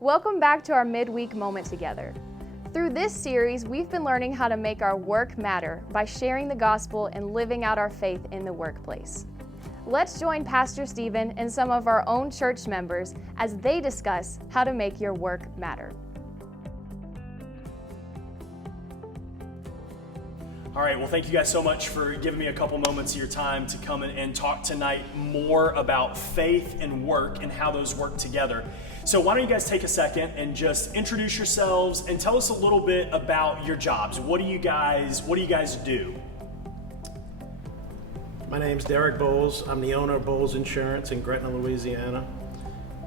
Welcome back to our midweek moment together. Through this series, we've been learning how to make our work matter by sharing the gospel and living out our faith in the workplace. Let's join Pastor Stephen and some of our own church members as they discuss how to make your work matter. All right, well, thank you guys so much for giving me a couple moments of your time to come and talk tonight more about faith and work and how those work together. So why don't you guys take a second and just introduce yourselves and tell us a little bit about your jobs. What do you guys do? My name's Derek Bowles. I'm the owner of Bowles Insurance in Gretna, Louisiana.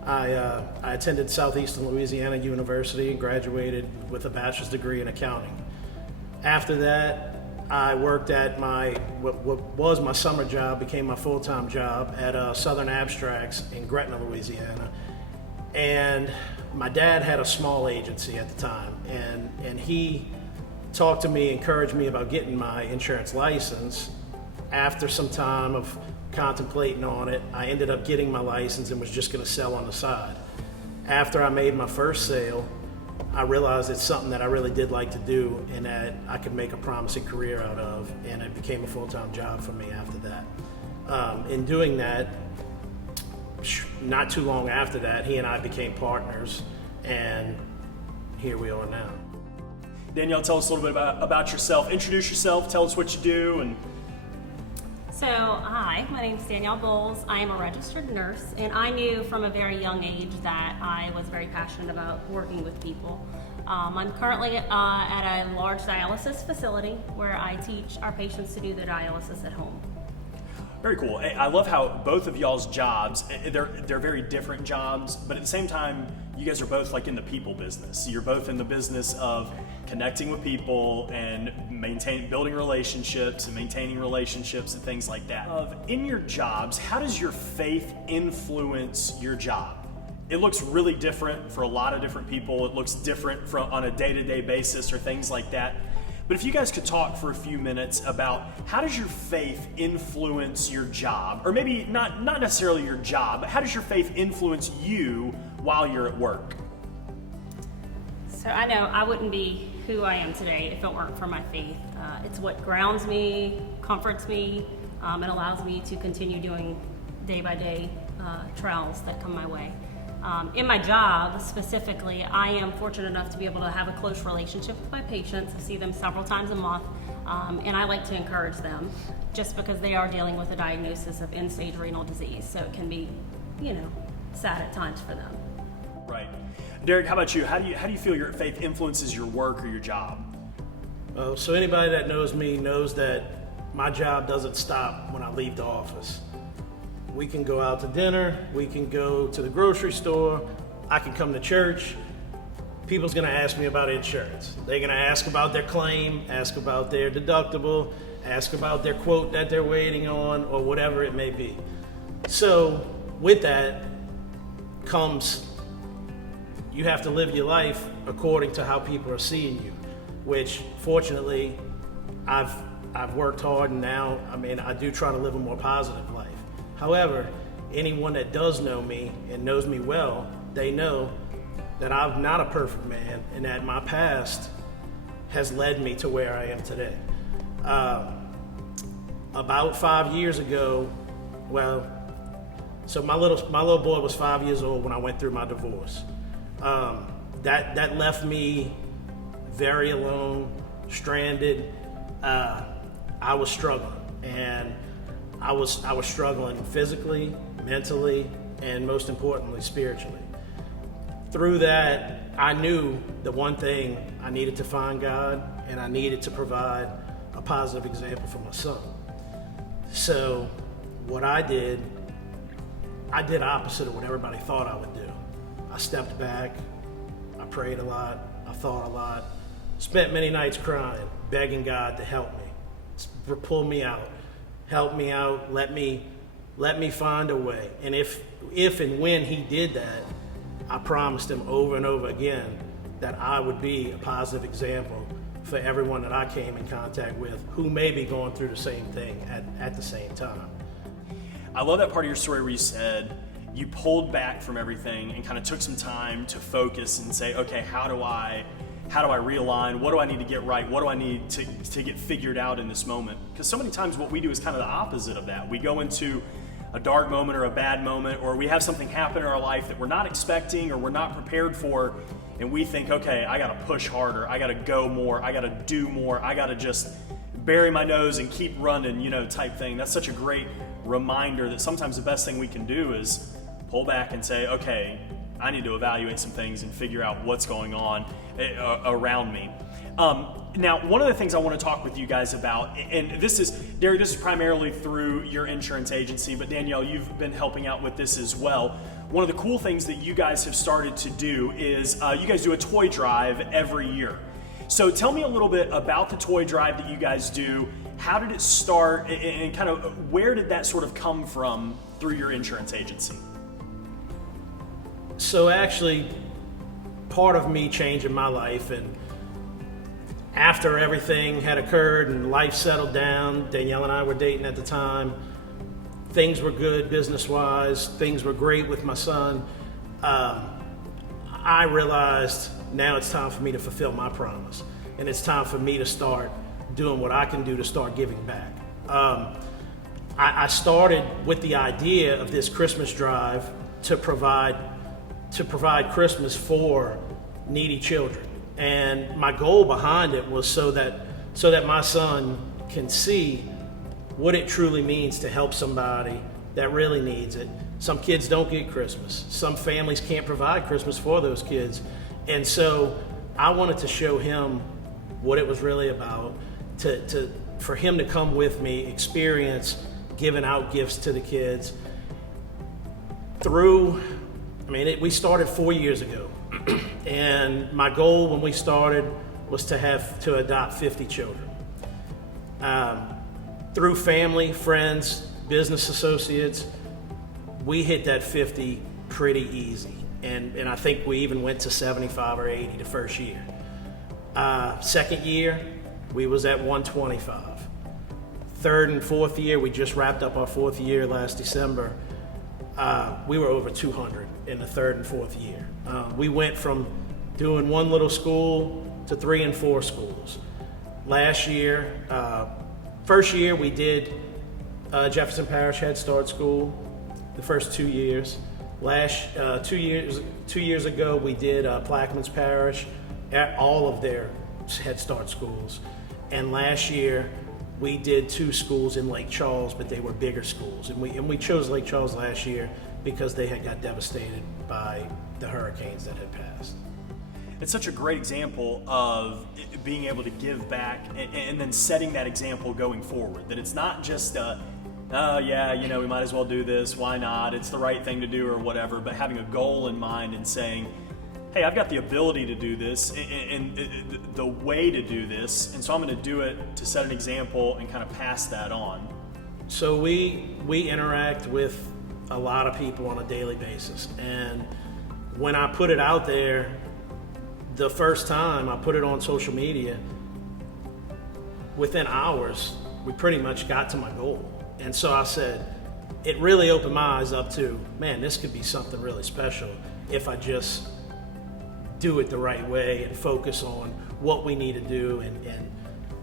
I attended Southeastern Louisiana University and graduated with a bachelor's degree in accounting. After that, I worked at what was my summer job, became my full-time job at Southern Abstracts in Gretna, Louisiana. And my dad had a small agency at the time, and he talked to me, encouraged me about getting my insurance license. After some time of contemplating on it, I ended up getting my license and was just going to sell on the side. After I made my first sale, I realized it's something that I really did like to do and that I could make a promising career out of, and it became a full-time job for me after that. In doing that, not too long after that, he and I became partners, and here we are now. Danielle, tell us a little bit about yourself. Introduce yourself, tell us what you do. So, hi, my name is Danielle Bowles. I am a registered nurse, and I knew from a very young age that I was very passionate about working with people. I'm currently at a large dialysis facility where I teach our patients to do their dialysis at home. Very cool. I love how both of y'all's jobs, they're very different jobs, but at the same time, you guys are both like in the people business. You're both in the business of connecting with people and building relationships and maintaining relationships and things like that. In your jobs, how does your faith influence your job? It looks really different for a lot of different people. It looks different on a day-to-day basis or things like that. But if you guys could talk for a few minutes about how does your faith influence your job, or maybe not necessarily your job, but how does your faith influence you while you're at work? So I know I wouldn't be who I am today if it weren't for my faith. It's what grounds me, comforts me, and allows me to continue doing day-by-day trials that come my way. In my job specifically, I am fortunate enough to be able to have a close relationship with my patients. I see them several times a month, and I like to encourage them just because they are dealing with a diagnosis of end-stage renal disease, so it can be, sad at times for them. Right. Derek, how about you? How do you feel your faith influences your work or your job? So anybody that knows me knows that my job doesn't stop when I leave the office. We can go out to dinner, we can go to the grocery store, I can come to church. People's gonna ask me about insurance. They're gonna ask about their claim, ask about their deductible, ask about their quote that they're waiting on, or whatever it may be. So with that comes, you have to live your life according to how people are seeing you, which fortunately I've worked hard, and now, I do try to live a more positive life. However, anyone that does know me and knows me well, they know that I'm not a perfect man and that my past has led me to where I am today. About 5 years ago, so my little boy was 5 years old when I went through my divorce. That left me very alone, stranded. I was struggling, and I was struggling physically, mentally, and most importantly, spiritually. Through that, I knew the one thing: I needed to find God, and I needed to provide a positive example for my son. So what I did opposite of what everybody thought I would do. I stepped back, I prayed a lot, I thought a lot, spent many nights crying, begging God to help me, pull me out. Help me out, let me find a way. And if and when he did that, I promised him over and over again that I would be a positive example for everyone that I came in contact with who may be going through the same thing at the same time. I love that part of your story where you said, you pulled back from everything and kind of took some time to focus and say, okay, how do I realign? What do I need to get right? What do I need to get figured out in this moment? Because so many times what we do is kind of the opposite of that. We go into a dark moment or a bad moment, or we have something happen in our life that we're not expecting or we're not prepared for, and we think, okay, I gotta push harder, I gotta go more, I gotta do more, I gotta just bury my nose and keep running, type thing. That's such a great reminder that sometimes the best thing we can do is pull back and say, okay, I need to evaluate some things and figure out what's going on around me. Now, one of the things I want to talk with you guys about, and this is, Derek, this is primarily through your insurance agency, but Danielle, you've been helping out with this as well. One of the cool things that you guys have started to do is you guys do a toy drive every year. So tell me a little bit about the toy drive that you guys do. How did it start, and kind of where did that sort of come from through your insurance agency? So actually, part of me changing my life, and after everything had occurred and life settled down, Danielle and I were dating at the time, things were good business-wise, things were great with my son. I realized now it's time for me to fulfill my promise, and it's time for me to start doing what I can do to start giving back. I started with the idea of this Christmas drive to provide Christmas for needy children. And my goal behind it was so that my son can see what it truly means to help somebody that really needs it. Some kids don't get Christmas. Some families can't provide Christmas for those kids. And so I wanted to show him what it was really about, for him to come with me, experience giving out gifts to the kids. We started 4 years ago. And my goal when we started was to adopt 50 children. Through family, friends, business associates, we hit that 50 pretty easy. And I think we even went to 75 or 80 the first year. Second year, we was at 125. Third and fourth year, we just wrapped up our fourth year last December. We were over 200 in the third and fourth year. We went from doing one little school to 3 and 4 schools. Last year, first year we did Jefferson Parish Head Start School, the first 2 years. 2 years ago we did Plaquemines Parish, at all of their Head Start schools. And last year we did 2 schools in Lake Charles, but they were bigger schools. And we chose Lake Charles last year because they had got devastated by the hurricanes that had passed. It's such a great example of being able to give back and then setting that example going forward. That it's not just we might as well do this, why not? It's the right thing to do or whatever, but having a goal in mind and saying, hey, I've got the ability to do this and the way to do this, and so I'm going to do it to set an example and kind of pass that on. So we interact with a lot of people on a daily basis, and when I put it out there, the first time I put it on social media, within hours, we pretty much got to my goal. And so I said, it really opened my eyes up to, man, this could be something really special if I just do it the right way and focus on what we need to do and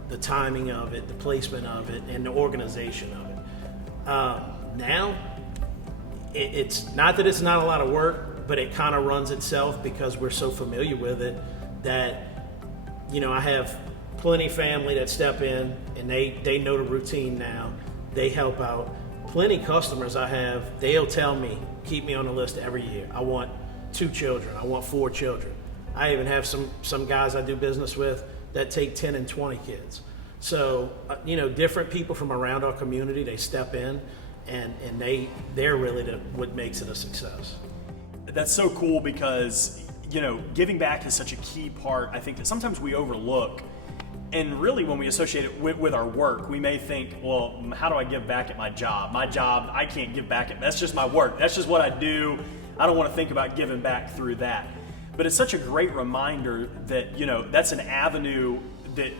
the timing of it, the placement of it, and the organization of it. Now, it's not that it's not a lot of work, but it kind of runs itself because we're so familiar with it that, I have plenty of family that step in and they know the routine now. They help out. Plenty customers I have, they'll tell me, keep me on the list every year. I want 2 children. I want 4 children. I even have some guys I do business with that take 10 and 20 kids. So, different people from around our community, they step in and they're really what makes it a success. That's so cool because, giving back is such a key part, I think, that sometimes we overlook. And really, when we associate it with our work, we may think, well, how do I give back at my job? My job, I can't give back at. That's just my work. That's just what I do. I don't want to think about giving back through that. But it's such a great reminder that, that's an avenue that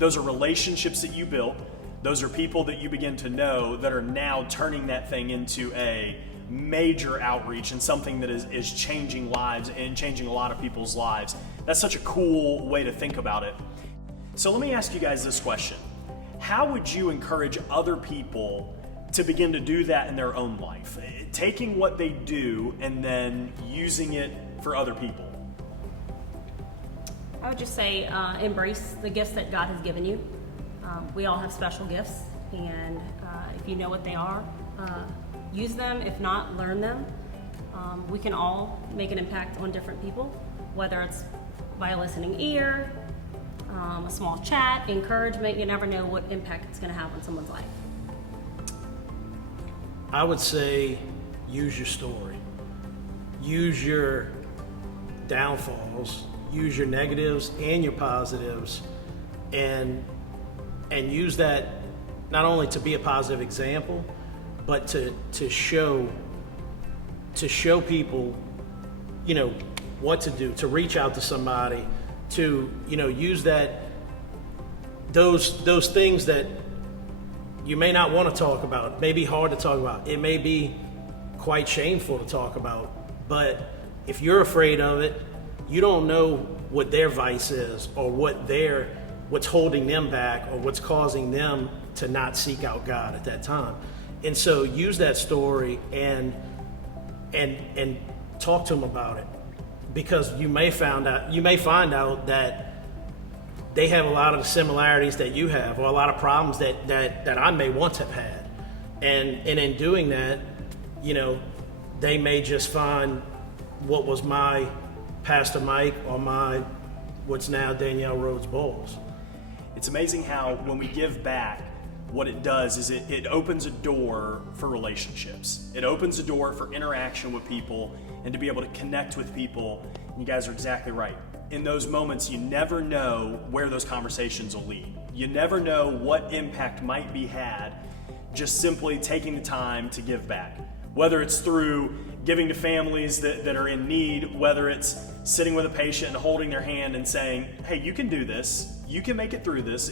those are relationships that you built. Those are people that you begin to know that are now turning that thing into a major outreach and something that is changing lives and changing a lot of people's lives. That's such a cool way to think about it. So let me ask you guys this question. How would you encourage other people to begin to do that in their own life? Taking what they do and then using it for other people. I would just say embrace the gifts that God has given you. We all have special gifts, and if you know what they are, use them. If not, learn them. We can all make an impact on different people, whether it's by a listening ear, a small chat, encouragement. You never know what impact it's going to have on someone's life. I would say use your story. Use your downfalls, use your negatives and your positives, and use that not only to be a positive example, but to show people, what to do, to reach out to somebody, to, use those things that you may not want to talk about. It may be hard to talk about. It may be quite shameful to talk about. But if you're afraid of it, you don't know what their vice is, or what's holding them back, or what's causing them to not seek out God at that time. And so use that story and talk to them about it, because you may find out that they have a lot of the similarities that you have, or a lot of problems that I may once have had. And in doing that, they may just find what was my Pastor Mike or what's now Danielle Rhodes Bowles. It's amazing how when we give back, what it does is it opens a door for relationships. It opens a door for interaction with people and to be able to connect with people. And you guys are exactly right. In those moments, you never know where those conversations will lead. You never know what impact might be had just simply taking the time to give back. Whether it's through giving to families that are in need, whether it's sitting with a patient and holding their hand and saying, hey, you can do this. You can make it through this.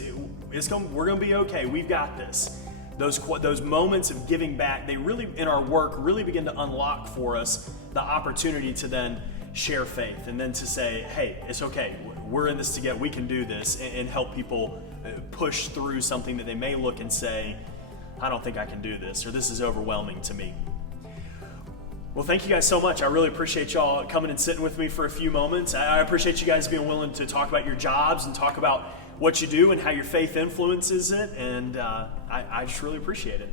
We're going to be okay. We've got this. Those moments of giving back, they really, in our work, really begin to unlock for us the opportunity to then share faith and then to say, hey, it's okay. We're in this together. We can do this, and help people push through something that they may look and say, I don't think I can do this, or this is overwhelming to me. Well, thank you guys so much. I really appreciate y'all coming and sitting with me for a few moments. I appreciate you guys being willing to talk about your jobs and talk about what you do and how your faith influences it, and I just really appreciate it.